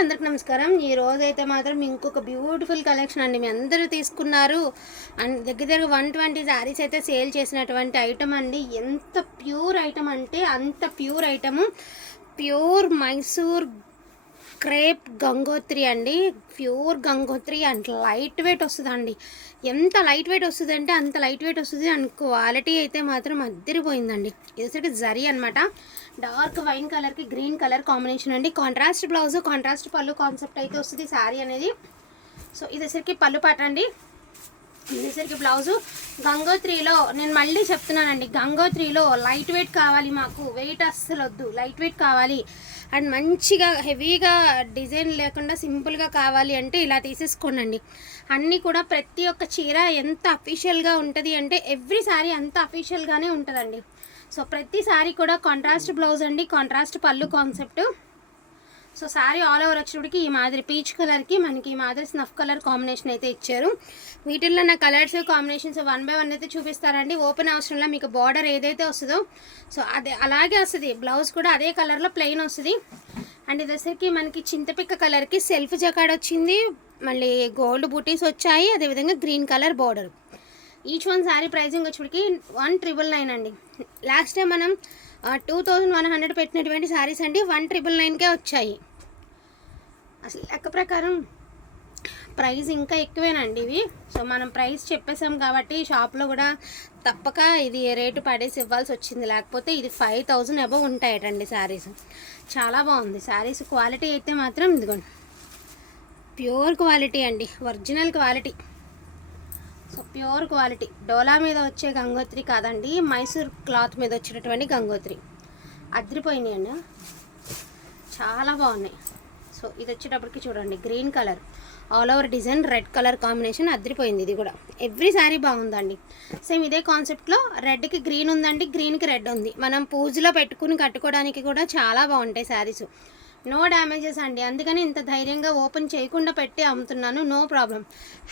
అందరికి నమస్కారం. ఈ రోజు అయితే మాత్రం ఇంకొక బ్యూటిఫుల్ కలెక్షన్ అండి. మీ అందరూ తీసుకున్నారు. అండ్ దగ్గర దగ్గర వన్ ట్వంటీ శారీస్ అయితే సేల్ చేసినటువంటి ఐటమ్ అండి. ఎంత ప్యూర్ ఐటమ్ అంటే అంత pure item. Pure Mysore crepe Gangotri అండి. Pure Gangotri and light weight వస్తుందండి. ఎంత లైట్ వెయిట్ వస్తుంది అంటే అంత లైట్ వెయిట్ వస్తుంది అండ్ క్వాలిటీ అయితే మాత్రం అద్దరిపోయిందండి. ఇదిసరికి జరీ అనమాట డార్క్ వైన్ కలర్కి గ్రీన్ కలర్ కాంబినేషన్ అండి. Contrast blouse contrast pallu concept అయితే వస్తుంది శారీ అనేది. సో ఇదిసరికి పళ్ళు పాట అండి. ఇదేసరికి బ్లౌజు. గంగోత్రిలో నేను మళ్ళీ చెప్తున్నానండి. గంగోత్రిలో లైట్ వెయిట్ కావాలి మాకు. వెయిట్ అస్సలు వద్దు లైట్ వెయిట్ కావాలి. అండ్ మంచిగా హెవీగా డిజైన్ లేకుండా సింపుల్గా కావాలి అంటే ఇలా తీసేసుకోనండి. అన్నీ కూడా ప్రతి ఒక్క చీర ఎంత అఫీషియల్గా ఉంటుంది అంటే ఎవ్రీ సారీ అంత అఫీషియల్గానే ఉంటుందండి. సో ప్రతి సారీ కూడా కాంట్రాస్ట్ బ్లౌజ్ అండి contrast pallu concept so sari all over వచ్చేటికి ఈ మాదిరి పీచ్ కలర్కి మనకి ఈ మాదిరి స్నఫ్ కలర్ కాంబినేషన్ అయితే ఇచ్చారు. వీటిల్లో నా colours combinations one by one అయితే చూపిస్తారండి. ఓపెన్ అవసరంలో మీకు బార్డర్ ఏదైతే వస్తుందో సో అదే అలాగే వస్తుంది. బ్లౌజ్ కూడా అదే కలర్లో ప్లెయిన్ వస్తుంది. అండ్ ఇది వచ్చేసరికి మనకి చింతపిక్క కలర్కి సెల్ఫ్ జకాడ్ వచ్చింది. మళ్ళీ గోల్డ్ బూటీస్ వచ్చాయి. అదేవిధంగా green colour border. Each one sari pricing వచ్చేటికి one triple nine అండి. లాస్ట్ టైం మనం టూ థౌజండ్ వన్ హండ్రెడ్ పెట్టినటువంటి శారీస్ అండి వన్ ట్రిపుల్ నైన్కే వచ్చాయి. అసలు లెక్క ప్రకారం ప్రైస్ ఇంకా ఎక్కువేనండి ఇవి. సో మనం ప్రైస్ చెప్పేసాం కాబట్టి షాప్లో కూడా తప్పక ఇది రేటు పడేసి ఇవ్వాల్సి వచ్చింది. లేకపోతే ఇది ఫైవ్ థౌజండ్ అబవ్ ఉంటాయటండి శారీస్. చాలా బాగుంది. శారీస్ క్వాలిటీ అయితే మాత్రం ఇదిగోండి. ప్యూర్ క్వాలిటీ అండి. Original quality. So pure quality. Dola మీద వచ్చే గంగోత్రి కాదండి మైసూర్ క్లాత్ మీద వచ్చేటటువంటి గంగోత్రి. అదిరిపోయినాయి అండి చాలా బాగున్నాయి. సో ఇది వచ్చేటప్పటికి చూడండి green colour. All over design red colour combination అదిరిపోయింది ఇది కూడా. ఎవ్రీ శారీ బాగుందండి. సేమ్ ఇదే కాన్సెప్ట్లో రెడ్కి గ్రీన్ ఉందండి గ్రీన్కి రెడ్ ఉంది. మనం పూజలో పెట్టుకుని కట్టుకోవడానికి కూడా చాలా బాగుంటాయి శారీస్ నో డ్యామేజెస్ అండి అందుకని ఇంత ధైర్యంగా ఓపెన్ చేయకుండా పెట్టి అమ్ముతున్నాను. నో ప్రాబ్లం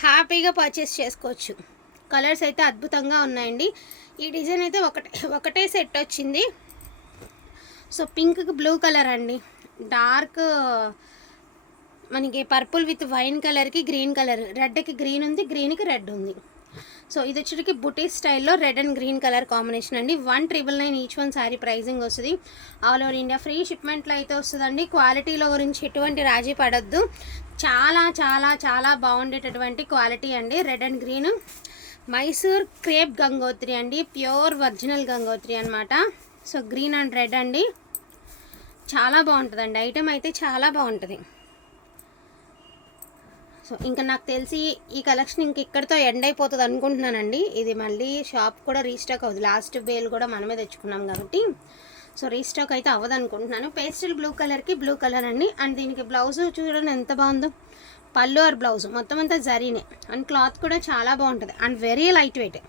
హ్యాపీగా పర్చేస్ చేసుకోవచ్చు. కలర్స్ అయితే అద్భుతంగా ఉన్నాయండి. ఈ డిజైన్ అయితే ఒకటే ఒకటే సెట్ వచ్చింది. సో పింక్కి బ్లూ కలర్ అండి. డార్క్ మనకి పర్పుల్ విత్ వైన్ కలర్కి గ్రీన్ కలర్ రెడ్కి గ్రీన్ ఉంది గ్రీన్కి రెడ్ ఉంది. సో ఇది వచ్చేటికి బుటీ స్టైల్లో red and green colour combination అండి. One triple nine each one sari pricing వస్తుంది. ఆల్ ఓవర్ ఇండియా ఫ్రీ షిప్మెంట్లో అయితే వస్తుందండి. క్వాలిటీలో గురించి ఎటువంటి రాజీ పడద్దు. చాలా చాలా చాలా బాగుండేటటువంటి క్వాలిటీ అండి. Red and green. Mysore crepe Gangotri అండి. ప్యూర్ ఒరిజినల్ గంగోత్రి అనమాట సో గ్రీన్ అండ్ రెడ్ అండి. చాలా బాగుంటుందండి. ఐటెం అయితే చాలా బాగుంటుంది. సో ఇంకా నాకు తెలిసి ఈ కలెక్షన్ ఇంక ఇక్కడితో ఎండ్ అయిపోతుంది అనుకుంటున్నానండి. ఇది మళ్ళీ షాప్ కూడా రీస్టాక్ అవుతుంది లాస్ట్ బేల్ కూడా మనమే తెచ్చుకున్నాం కాబట్టి. సో రీస్టాక్ అయితే అవ్వదు అనుకుంటున్నాను పేస్టల్ బ్లూ కలర్కి బ్లూ కలర్ అండి. అండ్ దీనికి బ్లౌజ్ చూడండి ఎంత బాగుందో. పళ్ళు ఆర్ బ్లౌజ్. మొత్తం అంతా జరీనే. అండ్ క్లాత్ కూడా చాలా బాగుంటుంది. And very light weight.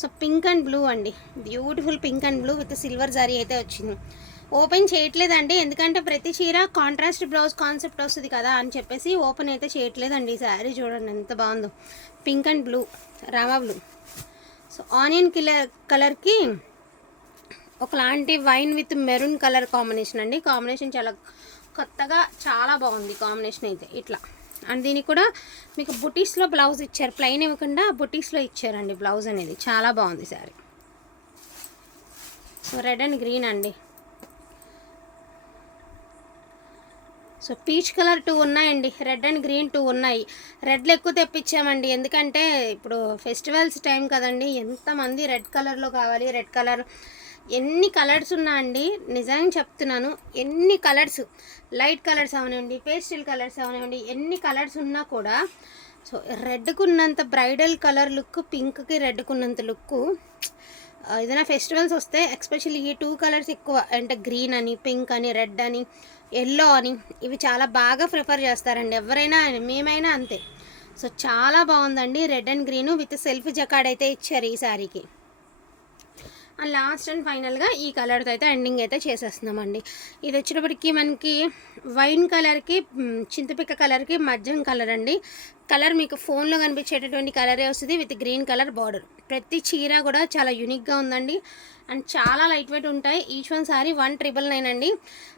So pink and blue అండి. Beautiful pink and blue with silver zari అయితే వచ్చింది. ఓపెన్ చేయట్లేదండి. ఎందుకంటే ప్రతి చీర కాంట్రాస్ట్ బ్లౌజ్ కాన్సెప్ట్ వస్తుంది కదా అని చెప్పేసి ఓపెన్ అయితే చేయట్లేదండి ఈ శారీ చూడండి ఎంత బాగుందో. Pink and blue Rama blue so onion killer కలర్కి ఒకలాంటి wine with maroon colour combination అండి. కాంబినేషన్ చాలా కొత్తగా చాలా బాగుంది కాంబినేషన్ అయితే. ఇట్లా. అండ్ దీనికి కూడా మీకు బుటీస్లో బ్లౌజ్ ఇచ్చారు. ప్లెయిన్ ఇవ్వకుండా బుటీస్లో ఇచ్చారండి బ్లౌజ్ అనేది. చాలా బాగుంది sari so red and green అండి. సో పీచ్ కలర్ టూ ఉన్నాయండి. రెడ్ అండ్ గ్రీన్ టూ ఉన్నాయి. రెడ్లు ఎక్కువ తెప్పించామండి. ఎందుకంటే ఇప్పుడు ఫెస్టివల్స్ టైం కదండి. ఎంతమంది రెడ్ కలర్లో కావాలి? రెడ్ కలర్ ఎన్ని కలర్స్ ఉన్నా అండి నిజంగా చెప్తున్నాను ఎన్ని కలర్స్ లైట్ కలర్స్ అవనివ్వండి పేస్టిల్ కలర్స్ అవనివ్వండి ఎన్ని కలర్స్ ఉన్నా కూడా సో రెడ్కు ఉన్నంత బ్రైడల్ కలర్ లుక్ పింక్కి రెడ్కు ఉన్నంత లుక్ ఏదైనా ఫెస్టివల్స్ వస్తే ఎక్స్పెషల్లీ ఈ టూ కలర్స్ ఎక్కువ అంటే గ్రీన్ అని పింక్ అని రెడ్ అని ఎల్లో అని ఇవి చాలా బాగా ప్రిఫర్ చేస్తారండి ఎవరైనా మేమైనా అంతే. సో చాలా బాగుందండి red and green with self jacquard అయితే ఇచ్చారు ఈ శారీకి అండ్ లాస్ట్ అండ్ ఫైనల్గా ఈ కలర్తో అయితే ఎండింగ్ అయితే చేసేస్తున్నామండి. ఇది వచ్చేటప్పటికి మనకి వైన్ కలర్కి చింతపిక్క కలర్కి మధ్యం కలర్ అండి. కలర్ మీకు ఫోన్లో కనిపించేటటువంటి కలరే వస్తుంది విత్ గ్రీన్ కలర్ బార్డర్. ప్రతి చీర కూడా చాలా యూనిక్గా ఉందండి. అండ్ చాలా లైట్ వెయిట్ ఉంటాయి. Each one sari one triple nine అండి.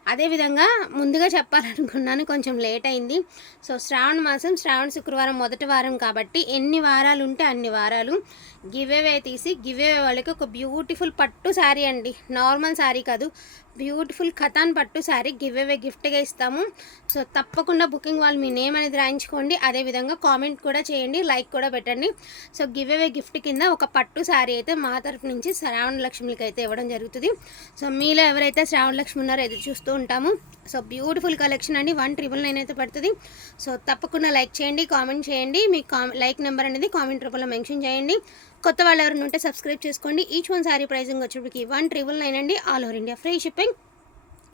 అదేవిధంగా ముందుగా చెప్పాలనుకున్నాను కొంచెం లేట్ అయింది. సో శ్రావణ మాసం శ్రావణ శుక్రవారం మొదటి వారం కాబట్టి ఎన్ని వారాలు ఉంటే అన్ని వారాలు గివ్ అవే తీసి గివ్ అవే వాళ్ళకి ఒక బ్యూటిఫుల్ పట్టు శారీ అండి. నార్మల్ శారీ కాదు. బ్యూటిఫుల్ కథాన్ పట్టు శారీ గివ్ అవే గిఫ్ట్గా ఇస్తాము. సో తప్పకుండా బుకింగ్ వాళ్ళు మీ నేమ్ అనేది రాయించుకోండి. అదేవిధంగా కామెంట్ కూడా చేయండి లైక్ కూడా పెట్టండి. సో గివ్ అవే గిఫ్ట్ కింద ఒక పట్టు శారీ అయితే మా తరఫు నుంచి శ్రావణ లక్ష్మికి అయితే ఇవ్వడం జరుగుతుంది. సో మీలో ఎవరైతే శ్రావణ లక్ష్మి ఉన్నారో ఎదురు చూస్తూ ఉంటాము. సో బ్యూటిఫుల్ కలెక్షన్ అండి. వన్ ట్రిపుల్ నైన్ అయితే పడుతుంది. సో తప్పకుండా లైక్ చేయండి కామెంట్ చేయండి. మీ లైక్ నెంబర్ అనేది కామెంట్ రూపంలో మెన్షన్ చేయండి. కొత్త వాళ్ళు ఎవరైనా ఉంటే సబ్స్క్రైబ్ చేసుకోండి. ఈచ్ వన్ సారీ ప్రైజింగ్ వచ్చేప్పటికి వన్ ట్రిపుల్ నైన్ అండి. All over India free shipping.